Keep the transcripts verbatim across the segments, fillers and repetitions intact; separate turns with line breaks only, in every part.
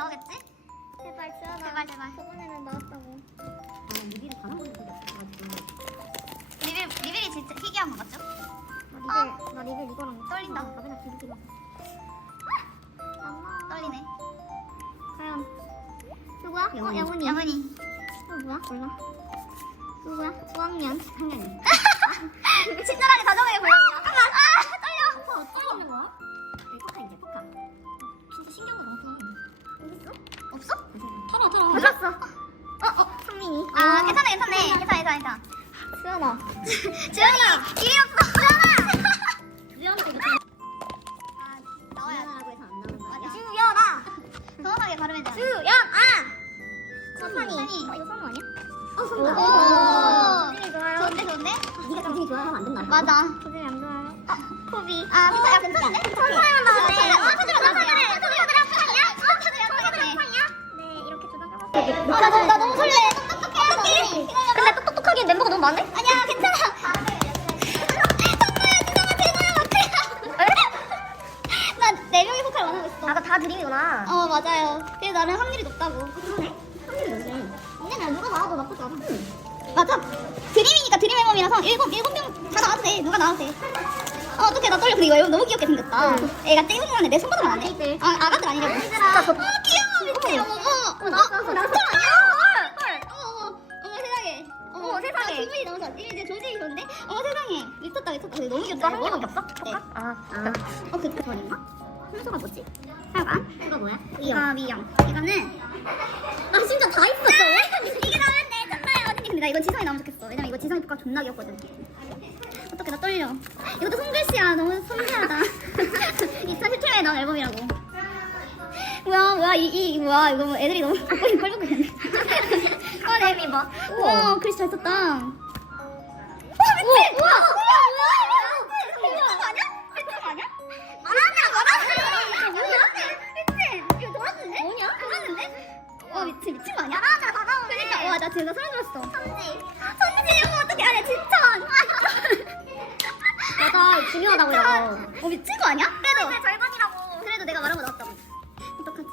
나오겠지?
제발 주연아.
제발 제발.
저번에는 나왔다고.
아, 리뷰를 다 나온 적이 없어가지고.
리빌 리빌이 진짜 희귀한 거 맞죠?
나 리벨, 나 리벨 이거랑
떨린다.
나 맨날 비비기만.
떨리네.
과연 누구야? 어,
영훈이.
영훈이.
영은이.
어, 뭐야? 몰라. 누구야? 수학년.
학년이.
친절하게 다정하게 보였냐? 아 떨려.
포카 어떻게 있는 거야? 여기 포카 이제 포카. 진짜 신기한 거 많고.
어딨어?
없어?
털어 털어.
맞았어. 어, 어, 상민이.
아 괜찮아 괜찮네. 괜찮아 괜찮아 괜찮아.
수연아.
주연이 길이 없어. 주연아.
유연하게 이거
아 나와야 돼.
유연하고 해서 안 나온다.
주연아.
정확하게 발음해야 돼.
주연아. 서판이.
서판이.
어, 이거 성우 아니야?
어,
오.
성우다.
조진이 좋아요.
좋은데 좋은데?
네가 정신이 좋아하면 안 된다.
맞아.
조진이 안 좋아요. 포비.
아 괜찮아 야, 괜찮은데?
서판이 나오네.
아 서준아 나 서준아 서준아 서준아 아 서준아
네, 이렇게 두 장 해봤어.
아, 나, 너무- 나 너무 설레. 똑똑해. 어떡해.
근데 똑똑하긴 멤버가 너무 많네?
아니야, 괜찮아. 천노야, 지성아, 제노야, 마크야. 나 네 명이 포칼 원하고 있어.
아까 다 드림이구나.
어, 맞아요. 그래서 나는 확률이 높다고.
그러네. 확률이 높네.
언니는 누가 나와도 나쁘지 않아. 맞아. 드림이니까 드림 앨범이라서 일곱, 일곱 명 다 나와도 돼. 누가 나와도 돼. 어, 어떡해. 나 떨려. 근데 이거 앨범 너무 귀엽게 생겼다.
응.
애가 땡땡하네. 내 손바닥 안 돼.
아기들.
아, 아가들 아니라고.
진짜 저-
어, 귀여워. 미치. 어머, 어머.
어, 나왔어, 나왔어.
나왔어. 아니야. 헐. 어머, 어머. 어머, 세상에.
어머, 세상에.
나 기분이 너무 좋아. 이제 조직이 좋은데? 어머, 세상에. 미쳤다, 미쳤다. 근데 너무 귀엽다.
진짜 한
이거.
개밖에 없어?
네.
아,
아,
어, 그, 그 아닌가? 순서가 뭐지? 하여간.
이거 뭐야?
이거 미영. 이거는.
나 진짜 다 있었어.
이게 나오면 돼. 정말 어딘지. 근데 나 이건 지성이 나오면 좋겠어. 왜냐면 이거 지성이 포카 존나 귀엽거든. 어떡해, 나 떨려. 이것도 손글씨야. 너무 섬세하다. 이천십칠 년에 나온 앨범이라고. 뭐야, 뭐야, 이, 이, 뭐야. 이거 뭐 애들이 너무 꼴 꼴보고 있네. 아, 네, 미 봐. 우와, 글씨 잘 썼다. 와, 미친! 우와, 우와, 뭐야, 미친 거 아니야? 미친 거 아니야? 말하냐, 말하냐! 뭐야? 미친! 이거 돌았는데? 뭐냐? 돌았는데? 와, 미친, 미친 거 아니야? 말하냐, 다 나오네. 그러니까, 와, 나 지금 소름 돋았어. 천지. 천지, 이거 어떡해. 아니, 진짜.
맞아, 중요하다고요.
어, 미친 거 아니야? 그래도. 절반이라고. 그래도 내가 말한 거 나왔다고. 어떡하지?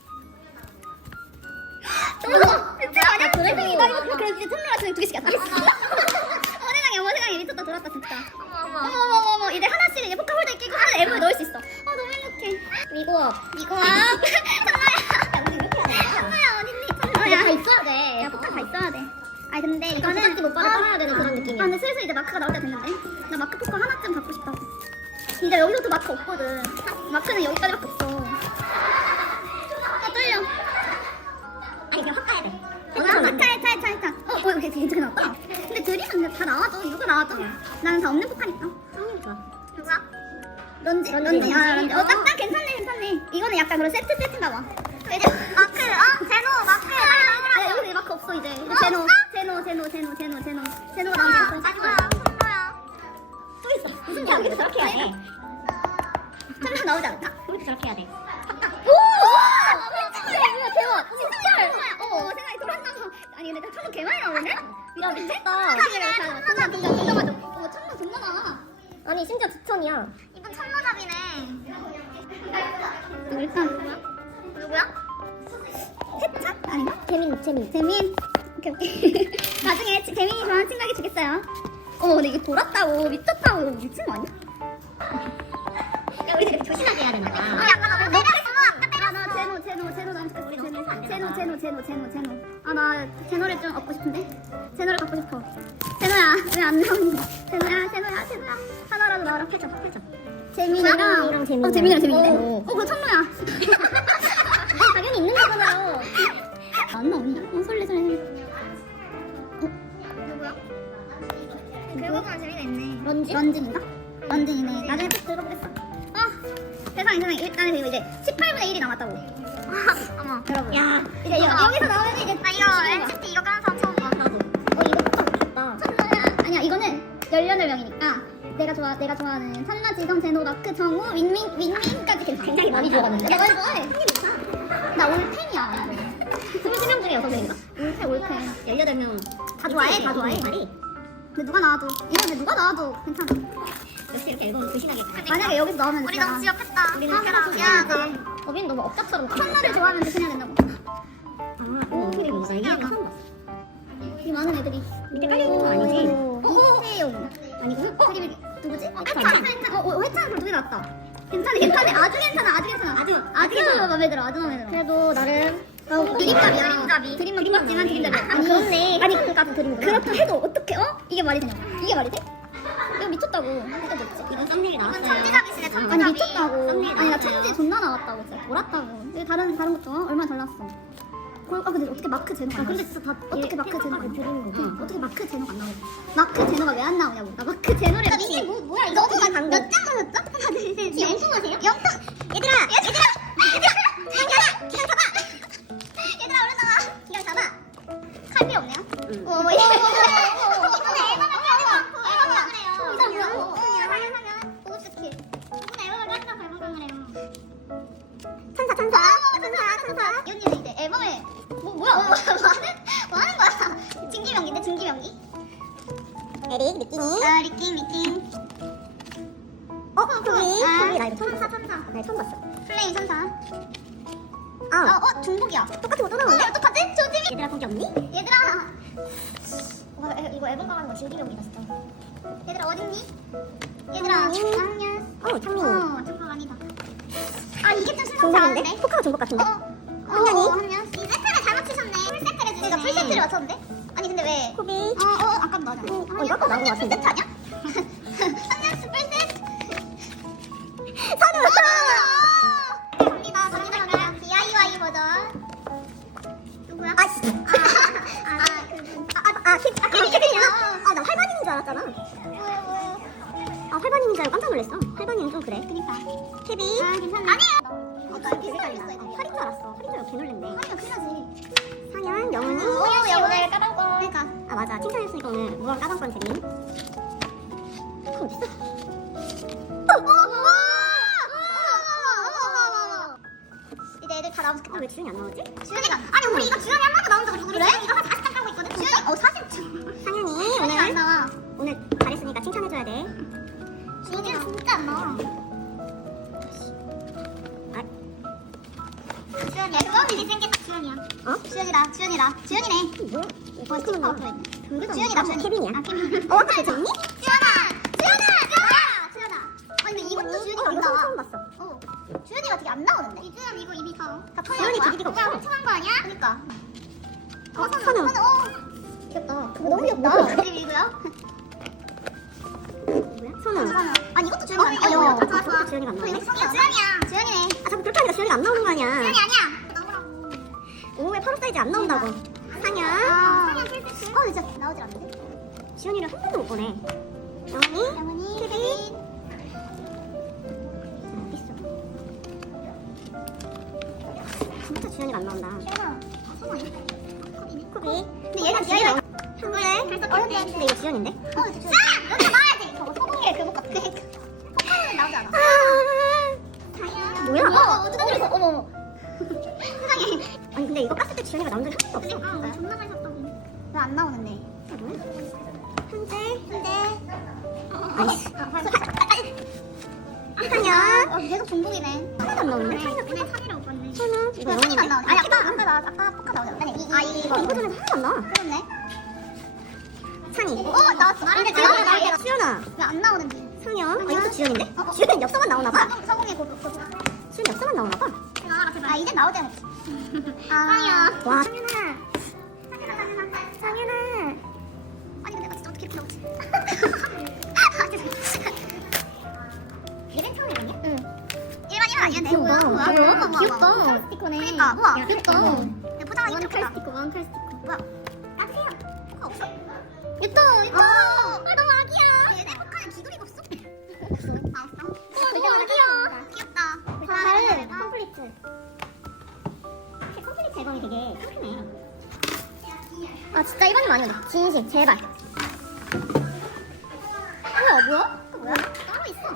어머, 미친 거 아니야?
그래도-
세상에, 나 이거 그래, 이제 첫날 아침에 두 개씩 잤다. 어머 세상에, 어머 세상에, 미쳤다, 돌았다, 진짜. 어머, 어머, 어머, 어머, 이제 하나씩 이제 포카 홀더에 끼고 하나 앨범에 넣을 수 있어. 아, 너무 행복해.
미국.
이거. 아, 천나야.
우리 이렇게 하는 거야?
천나야, 어딨니?
이거
천나야.
다 있어야 돼.
야, 포카 다 있어야 돼. 아니, 근데 이거는.
부잣집 오빠를 따라야 되는 그런 느낌이야.
아, 근데 슬슬 이제 마크가 나올 때 됐는데. 나 마크 포카 하나쯤 갖고 싶다. 이제 여기서부터 마크 없거든. 마크는 여기까지밖에 없어. 아, 떨려.
아니 그냥 확 가야 돼.
아, 마카 해차, 해차, 해차. 어, 어, 이거 괜찮게 나왔다. 근데 드림은 근데 다 나와줘. 누가 나와줘. 나는 다 없는 포카니까.
성률 좋아.
누가? 런지?
런지,
런지. 아,
런지.
런지. 어, 딱, 딱 괜찮네, 괜찮네. 이거는 약간 그런 세트 세트인가 봐. 이제 마크, 어? 제노, 마크. 아니, 여기서 이제 마크 없어, 이제. 이제 제노. 제노, 제노, 제노, 제노, 제노. 제노가 나오면 되겠어.
아니야,
또 있어. 무슨 야 우리도 저렇게 해야 돼.
천나 나오지 않을까?
우리도 저렇게 해야 돼.
오! 뭐야, 대박. 진짜. 어, 세상에 돌았나 봐. 아니, 근데 천나 개 많이 나오네?
야, 미쳤다.
천나, 동자, 동자 맞아. 어, 천나 존나 많아.
아니, 심지어 두천이야.
이분 천노잡이네. 일단 누구야? 세차? 아닌가?
재민, 재민.
재민. 오케이 오케이. 나중에 지- 재민이 좋아하는 친구에게 주겠어요. 어머 근데 이게 돌았다고 미쳤다고 이거 미친 거 아니야?
야 우리 되게 조심하게 해야 되나 봐.
아까 너 아나 제노 제노 제노 나오고 싶어. 제노 제노 제노 제노 제노 제노. 아나 제노를 좀 얻고 싶은데. 제노를 갖고 싶어. 제노야 왜 안 나오니? 제노야 제노야 제노야 하나라도 나와라. 해줘 해줘. 재민이랑
재민이랑 재민이랑.
어 재민이랑 재민이네.
어.
어 그거 천노야.
당연히 있는 거잖아요.
안 나오니? 어 설레 설레 설레. 어? 누구야? 결국은 재미가 있네.
런지?
런진인가? 런진이네. 나중에 꼭 들어보겠어. 아 세상에 세상에 일단은 지금 이제 십팔분의 일이 남았다고. 어머 여러분.
야
이제 여, 여기서 나오면 이제 나 이거 엔시티 이거 까는 사람 처음 봐.
나도.
어, 이거 포카 좋다.
천나야. 아니야 이거는 열여덟 명이니까 내가 좋아 내가 좋아하는 천나 지성 제노 마크 정우 윈민 윈민까지 괜찮아.
굉장히 많이 좋아하는데?
나 많이 좋아해. 나 올팬이야.
스물세 명 중에 여섯 명인가?
올팬 올팬.
열여덟 명.
다 좋아해 다 좋아해.
말이.
근데 누가 나와도 이거 근데 누가 나와도 괜찮아.
역시 이렇게 앨범 불신하게.
만약에 여기서 나오면
우리
진짜
너무 지역했다.
우리는
사랑하라.
진짜
미안하다.
어빈 너무 억잡처럼.
칸나를 좋아하면 대신해야 된다고.
아, 오, 그래 맞아. 이게 처음 봤어.
이 많은 애들이
밑에 깔려 있는 건 아니지?
이태용
아니고?
그림이 누구지?
해찬.
해찬 해찬 어, 어 해찬 그두개 낫다. 괜찮아 괜찮아 아주 괜찮아 아주 괜찮아
아주,
아주 마음에 들어 아주 마음에 들어.
그래도 나름.
그림잡이야.
그림잡이.
그림만 그림잡지만 그림잡이야.
아, 그렇네.
아니
해찬까지 그림이구나.
그렇다 해도 어떻게 어? 이게 말이 되냐? 이게 말이 돼? 이거 미쳤다고. 이거 뭐지?
이거 썸네일
이건
나왔어요.
천지잡이시네,
아니
천지잡이.
미쳤다고.
썸네일
아니 나
나왔어요.
천지 존나 나왔다고 진짜 돌았다고. 이거 다른 다른 것도 어? 얼마나 달랐어. 골- 아 근데 어떻게 마크 제노가 안
근데
나오지?
진짜 다
어떻게 마크
제노가
제노가
안 들리는 거구나.
응, 어떻게 마크 제노가 안 나오지? 마크 제노가 왜 안 나오냐고. 나 마크 제노를
이게 뭐, 뭐야, 이거.
너무
몇
방금
장 맞았죠? 하나, 둘, 셋.
영통하세요?
영통. 얘들아, 얘들아, 얘들아, 얘들아, 기강 잡아. 얘들아, 얼른 나와. 기강 잡아. 칼 필요 없네요.
응.
오, 오, 이거는 앨범을 펴고 앨범을 그래요.
이거 뭐야?
오, 상현, 상현. 보급 스킬. 이건 앨범을 펴고 앨범을 해요.
천사 천사.
천사, 천사. 이 언니는 이제 앨범에 뭐 뭐야? 뭐, 뭐 하는 뭐 하는 거야? 진기명기인데 진기명기?
에릭 느끼니?
아, 리킹, 리킹.
어 거기
아,
거기 나 이거 처음
천사,
봤어.
천사.
나 이거 처음 봤어.
플레임 천사.
아
어, 어, 중복이야.
똑같은 거 또 나오네.
어, 똑같지? 조짐이.
얘들아 거기 없니?
얘들아,
와, 애- 이거 앨범 가는 거 진기명이다 진짜.
얘들아 어딨니? 얘들아,
안녕.
안녕.
어 창민이.
어, 중복 아니다. 아, 이게 좀 심상치 않은데?
중복인데? 포카가 중복 같은데?
어, 어,
한년이?
어, 한년. 이 세트를 잘 맞추셨네. 풀 세트를 주시네. 그러니까 풀 세트를 맞췄는데? 아니 근데 왜?
코비.
어, 어, 아까 나잖아.
어, 어, 이거 아까 나온 거 같은데?
풀 세트 아니야? 한년 풀 세트.
선우.
갑니다, 갑니다, 갑니다. 디아이와이 버전. 누구야?
아 씨.
아, 아, 그분.
아아 키. 아
케빈,
케빈이야?
케빈이야.
아나 활반인인 줄 알았잖아.
뭐야, 뭐야.
아 활반인인 줄 알고 깜짝 놀랐어. 활반이는 좀 그래.
그니까.
케빈.
아, 괜찮네. 아니에요. 어, 나
되게
비슷하게
달라.
있어,
어, 활인 줄 알았어. 활인 줄 알고 개 놀랬네.
아니야, 큰일 나지.
상현 영훈이.
오, 영훈이
까다로워.
그러니까.
아 맞아 칭찬했으니까 오늘 무한 까방권 드림. 그 어딨어?
이제 애들 다 나오면 좋겠다.
아왜 주연이 안 나오지?
주연이가 아니 우리 이거 주연이 한 번도 나온 적 없어. 우리 주연이 이거 한 사십 장 까고 있거든. 주연이 어 사십 장.
상현이
주연이가 안
오늘
나와.
오늘 잘했으니까 칭찬해줘야 돼.
주연이가 진짜 안 나와.
아,
주연이야. 주연이 생겼다. 주연이야.
어?
주연이다. 주연이다. 주연이네.
뭐?
어 스티커 붙어 있네. 주연이다.
아,
주연이.
케빈이야.
아 케빈.
어 아까 그 재밌니?
주연아. 주연아. 주연아. 주연아. 아니 근데 이것도 주연이가
어
안
이거 처음,
나와.
처음 봤어.
어. 주연이가 되게 안 나오는데. 이주연 이거 이미 다. 다
주연이 디디디가 없어.
훔쳐간 거 아니야? 그니까.
어 선우.
어.
귀엽다. 그거 너무 귀엽다.
이제 이거요?
뭐야? 선우.
아니 이것도 주연이
어,
안
이거.
나와.
아, 저것도 주연이가 안 나오네.
이거 주연이야. 주연이네.
아 자꾸 그렇게 하니까 주연이가 안 나오는 거 아니야.
주연이 아니야. 나오라고.
오후에 파로 사이즈 안 나온다고. 상현.
아. 어 진짜 나오질 않는데.
주연이를 한 번도 못 보네. 영훈이.
영훈이,
케빈.
케빈.
있어. 진짜 주연이가 안 나온다.
태연아. 아 성우 아니야?
코비.
근데 얘가 지연이가.
한글에.
어렵네.
근데 이거 주연인데?
어 진짜. 아 여기 나와야지. 저거 소공의 교복 같아. 포카는 나오지 않아.
아. 뭐야?
어 어쩌다 그랬어. 어머 어머. 세상에.
아니 근데 이거 깠을 때 주연이가 나온 적이 한 번도 없어.
아 존나 많이 샀다고. 왜 안 나오는데?
아, 뭐야? 현재.
근데.
아이씨.
아,
상현.
어, 계속 중복이네.
하나도 안 나오는데?
오늘 삼이라고 봤네.
선우. 이거
이거 삼이가 안
영훈인데?
나오네. 아니 아까 아까 나 아까 포카 나오잖아. 아니 이, 아 이,
이거 이거 전에 하나도 안 나와.
그렇네.
상이.
어 나왔어. 근데
주연아,
주연이 나오게.
수연아.
왜안 나오는지.
상현. 아, 이것도 주연인데?
어, 어.
주연은 엽서만 나오나 봐.
서공 서공의 고백 고백.
주연 엽서만 나오나 봐.
나와라 제발. 아 이제 나오잖아. 아
와.
상윤아. 상윤아 상윤아.
상현아.
아니 근데 나 진짜 어떻게 이렇게 나오지? 아 죄송해요.
얘는 처음 해봤냐?
응. 일반 일반 아니야?
귀여워.
뭐야? 뭐야?
귀여워.
우와, 우와,
귀엽다.
우와.
칼 스티커네.
그러니까 우와.
야,
귀엽다.
어.
근데 포장하기
원칼
힘들다.
스티커, 원칼 스티커.
뭐야? 따세요. 포카 없어?
있다, 있다.
아, 너무 아기야. 얘네 포카는 기둥이가 없어? 아 없어?
너무 아기야.
귀엽다.
잘 컴플리트. 혹시 컴플리트 앨범이 되게 상큼해. 아 진짜 이번이 많이 오네. 진심 제발. 뭐야 뭐야?
또 뭐야? 따로 있어.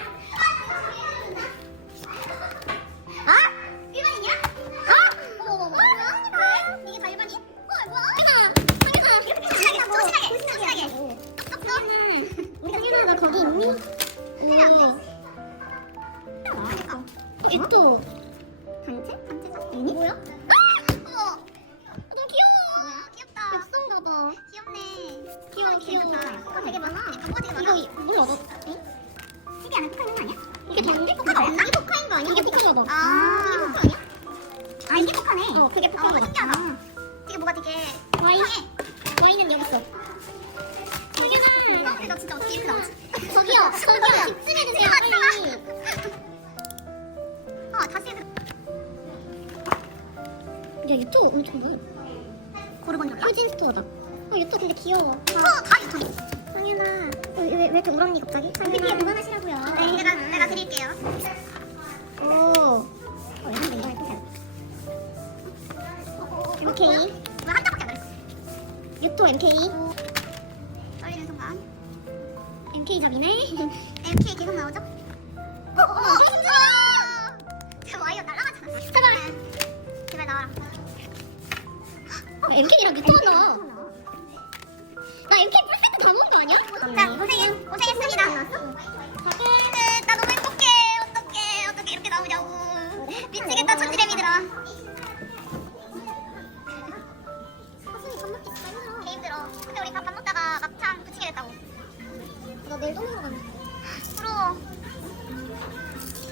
아?
일반이냐?
아?
어머 어머 어머. 뭐야? 이게 다 일반이? 어 뭐야?
상현아, 상현아.
이렇게 조신하게 조신하게 조신하게.
우리 상현아 너 거기 있니? 이니? 뭐야?
어머.
너무 귀여워.
귀엽다.
백성가 봐.
귀엽네.
귀여워, 귀여워.
뭐가 되게 많아. 뭐가 되게
이거
많아.
이- 뭘 얻었? 응?
이게 안에 포카 있는 거 아니야?
이게 뭔데?
포카가 없나?
이게 포카인 거 아니야? 이게 포카가 봐.
아.
이게 포카 아니야?
아 이게 포카네.
어, 그게 포카인
어,
거
신기하다.
같아.
되게 뭐가 되게
와인.
이상해.
와인은 여기 있어.
어, 근데 나 진짜 어떻게 이렇게 나오지?
저기요, 저기요. 집중해주세요, 빨리.
어 다시 그
야, 유토 엄청 많아.
고르곤졸라.
효진 스토어다. 어, 유토 근데 귀여워.
어다 유통.
상현아. 어, 왜, 왜 이렇게 울었니, 갑자기? 상현이 그만하시라고요.
네, 내가 내가 드릴게요.
오. 어, 이런데 이거 예쁘다. 오케이.
왜한 장밖에 안 들었어?
유토 엠케이.
떨리는 순간.
엠케이 잡이네.
엠케이 계속 나오죠? 어, 어, 어, 저 와이어 날아가잖아.
제발.
제발 나와라.
엠케이랑 유토가 나와. 나 엠케이 풀세트 다 먹은 거 아니야?
자, 고생했, 고생했습니다. 음, 나 너무 행복해. 어떡해. 어떻게 이렇게 나오냐고. 미치겠다, 천지래미들아.
가슴이 밥 먹기 진짜 힘들어.
개 힘들어. 근데 우리 밥 안 먹다가 막창 부치게 됐다고.
나 내일 또 먹으러 간다.
부러워.